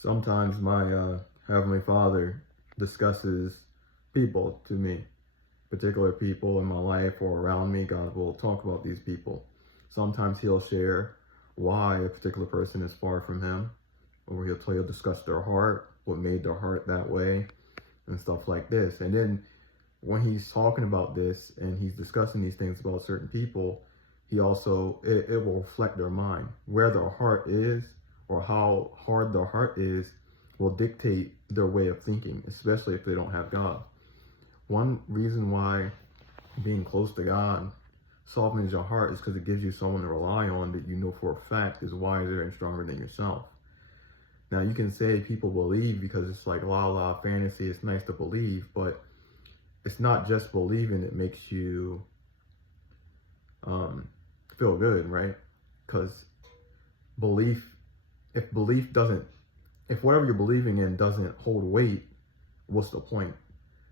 Sometimes my Heavenly Father discusses people to me, particular people in my life or around me. God will talk about these people. Sometimes He'll share why a particular person is far from Him, or He'll discuss their heart, what made their heart that way, and stuff like this. And then when He's talking about this and He's discussing these things about certain people, He also, it will reflect their mind. Where their heart is, or how hard their heart is, will dictate their way of thinking, especially if they don't have God. One reason why being close to God softens your heart is because it gives you someone to rely on that you know for a fact is wiser and stronger than yourself. Now, you can say people believe because it's like la fantasy, it's nice to believe, but it's not just believing that makes you feel good, right? Because if whatever you're believing in doesn't hold weight, what's the point?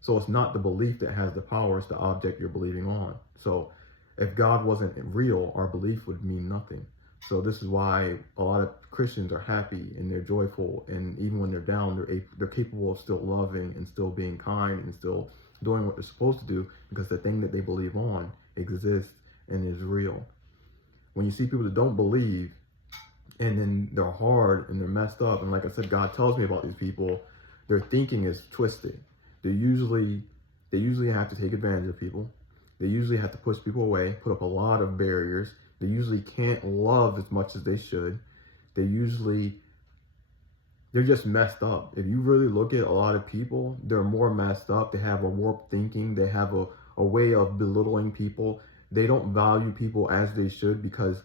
So it's not the belief that has the power, it's the object you're believing on. So if God wasn't real, our belief would mean nothing. So this is why a lot of Christians are happy and they're joyful, and even when they're down, they're capable of still loving and still being kind and still doing what they're supposed to do, because the thing that they believe on exists and is real. When you see people that don't believe, and then they're hard and they're messed up, and like I said, God tells me about these people, their thinking is twisted. They usually have to take advantage of people. They usually have to push people away, put up a lot of barriers. They usually can't love as much as they should. They're just messed up. If you really look at a lot of people, they're more messed up. They have a warped thinking. They have a way of belittling people. They don't value people as they should, because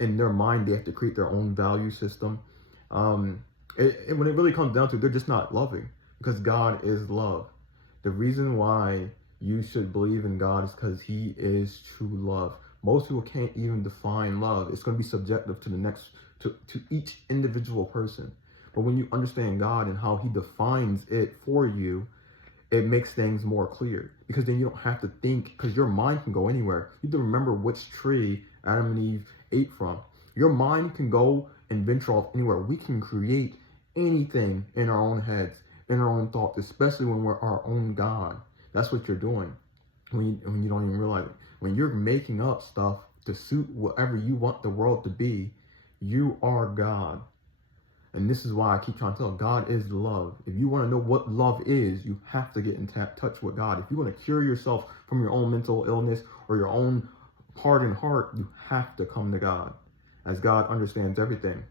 in their mind, they have to create their own value system. When it really comes down to it, they're just not loving, because God is love. The reason why you should believe in God is because He is true love. Most people can't even define love. It's going to be subjective to each individual person. But when you understand God and how He defines it for you, it makes things more clear, because then you don't have to think, because your mind can go anywhere. You have to remember which tree Adam and Eve ate from. Your mind can go and venture off anywhere. We can create anything in our own heads, in our own thoughts, especially when we're our own God. That's what you're doing when you don't even realize it. When you're making up stuff to suit whatever you want the world to be, you are God. And this is why I keep trying to tell, God is love. If you want to know what love is, you have to get in touch with God. If you want to cure yourself from your own mental illness or your own hardened heart, you have to come to God, as God understands everything.